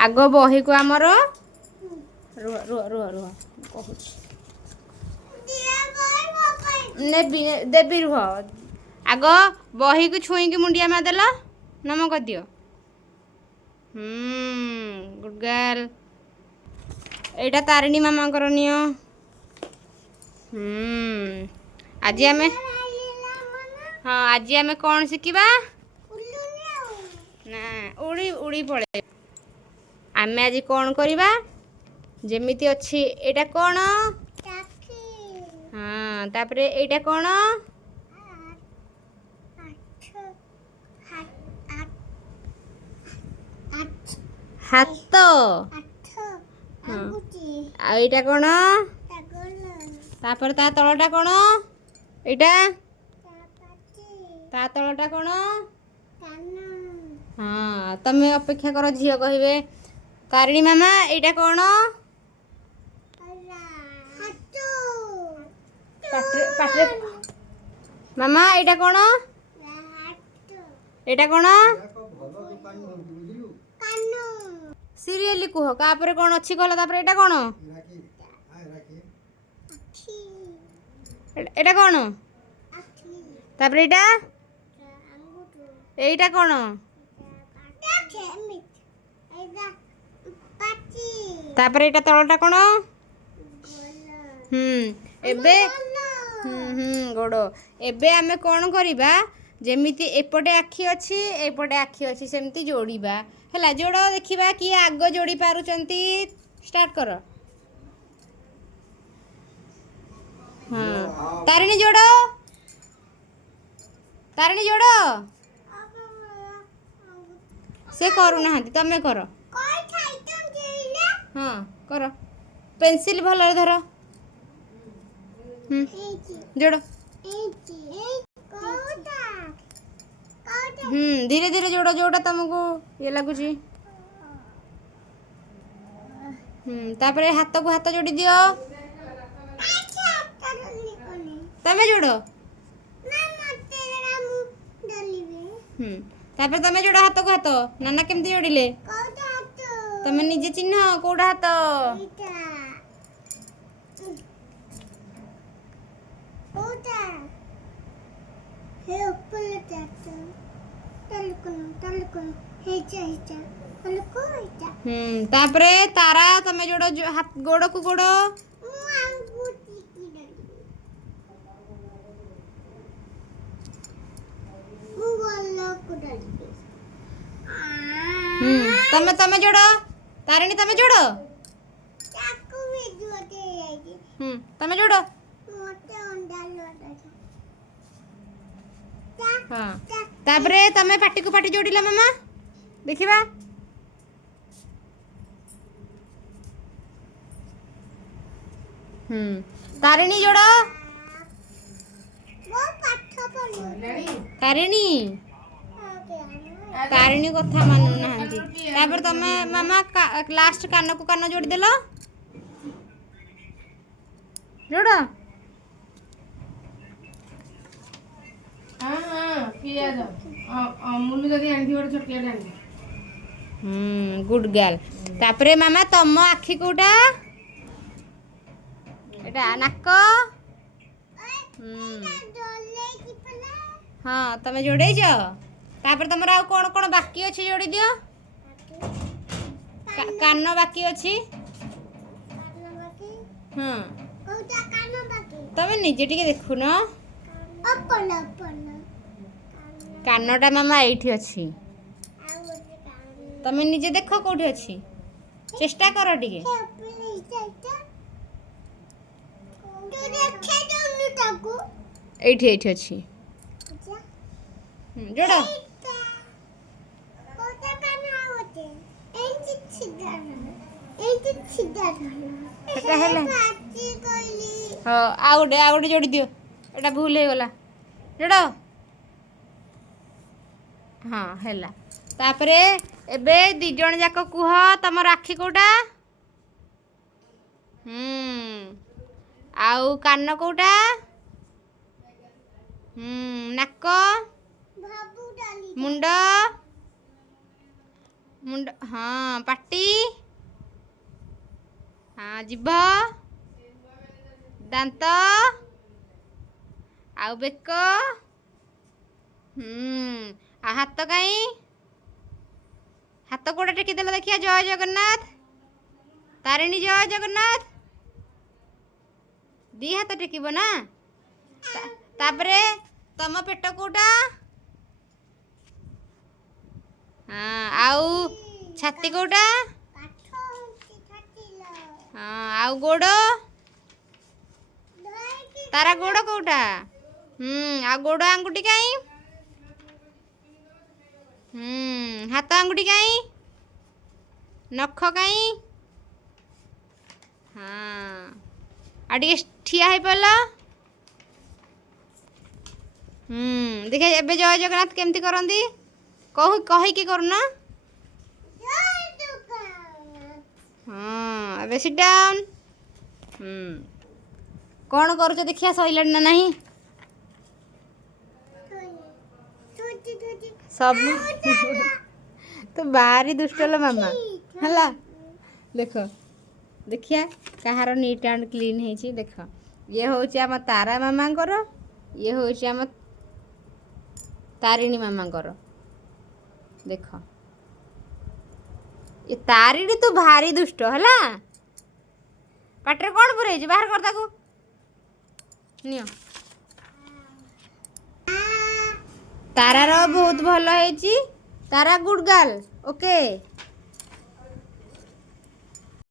आग बही को आमर रुह रुह रुह रुह कहूँ देवी रुह आग बही को छुईकी मुंडिया मारदेल नम कर दियो गुड गर्ल एटा तारिणी मामा कर नियो आज आमे हाँ आज आमे कौन शिखा ना उड़ी उड़ी पड़े आमे आज कौन करवा जेमिति अच्छी एटा कौन हाँ तापरे एटा कौन हाथ आईटा कौन तापर ता तलटा कौन एटा ता तलटा कौन हाँ तमे अपेक्षा कर झियो कहिबे तारिणी मामा एटा कौन पाटे मामा एटा कौन एटा कौन सीरियली कुह कापर कौन अच्छी कहला तापर एटा कौन एटा कौन तापर एटा एटा कौन तापर एटा तलटा कौन एबे गोड़ एबे आमे कौन करिबा जेमिति एपटे आखी अच्छी एपटे आखी अच्छी सेमती जोड़ीबा हैला जोड़ देखिबा कि आग जोड़ी पारुचंती स्टार्ट कर हाँ तारिणी जोड़ से करू ना तमे कर हाँ कर पेंसिल भल धर जोड़ धीरे धीरे जोड़ जोड़ा तुमको ये लगुच तापरे हाथ को हाथ जोड़ी दियो तमे जोड़ तापरे तमे जोड़ हाथ को हाथ नाना केमती जोड़िले तमे निजे चिन्ह कोड़ा हाथ तापरे तारा तमे जोड़ हाथ गोड़ को गोड़ तमे तमे जोड़ तारिणी तमे जोड़ तमे जोड़ हाँ तापरे तमे पाटी को पाटी जोड़िला मामा देखिबा तारिणी जोड़ तारिणी तारिणी कथा मानु नाहंती तापर तमे मामा लास्ट कान को कान जोड़ी देलो जोड़ गुड गर्ल तापरे मामा तम आखी कोटा एटा नाक हाँ तमे जोड़े तापर तमर आउ कौन कौन बाकी अच्छी जोड़ी दियो कान बाकी अच्छी हाँ तमे निजे टिके देखु न कानटा मामा एठी अच्छी तमे निजे देख कोठी अच्छी चेष्टा कर टिके एठी एठी अच्छी जोड़ हाँ आउ गोटे जोड़ी दियो एटा भूल हो गला जोड़ हाँ हैला तापरे एबे दी जण जाक कुह तम राखी कोटा आउ कान कोटा नाक मुंड ମୁଣ୍ଡ ହଁ ପାଟି ହଁ ଜିଭ ଦାନ୍ତ ଆଉ ବେକ ଆଉ ହାତ କାଇଁ ହାତ କୋଉଟା ଟେକିଦେଲ ଦେଖିଆ ଜୟ ଜଗନ୍ନାଥ ତାରିଣୀ ଜୟ ଜଗନ୍ନାଥ ଦି ହାତ ଟେକିବ ନା ତାପରେ ତମ ପେଟ କୋଉଟା ହଁ ଆଉ ଛାତି କୋଉଟା ହଁ ଆଉ ଗୋଡ଼ ତାର ଗୋଡ଼ କୋଉଟା ଆଉ ଗୋଡ଼ ଆଙ୍ଗୁଠି କାଇଁ ହାତ ଆଙ୍ଗୁଠି କାଇଁ ନଖ କାଇଁ ହଁ ଆଉ ଟିକେ ଠିଆ ହେଇପାରିଲ ଦେଖିଆ ଏବେ ଜୟ ଜଗନ୍ନାଥ କେମିତି କରନ୍ତି କହିକି କରୁନ ହଁ ଏବେ ସିଟ୍ ଡାଉନ୍ କ'ଣ କରୁଛ ଦେଖିଆ ସଇଲାଣି ନା ନାହିଁ ସବୁ ତୁ ଭାରି ଦୁଷ୍ଟ ଲୋ ମାମା ହେଲା ଦେଖ ଦେଖିଆ କାହାର ନିଟ୍ ଆଣ୍ଡ କ୍ଲିନ୍ ହେଇଛି ଦେଖ ଇଏ ହେଉଛି ଆମ ତାରା ମାମାଙ୍କର ଇଏ ହେଉଛି ଆମ ତାରିଣୀ ମାମାଙ୍କର ଦେଖ ଏ ତାରିଣୀ ତୁ ଭାରି ଦୁଷ୍ଟ ହେଲା ପାଟିରେ କ'ଣ ପୁରେଇଛୁ ବାହାର କର ତାକୁ ନିଅ ତାରାର ବହୁତ ଭଲ ହେଇଛି ତାରା ଗୁଡ୍ ଗାର୍ଲ ଓକେ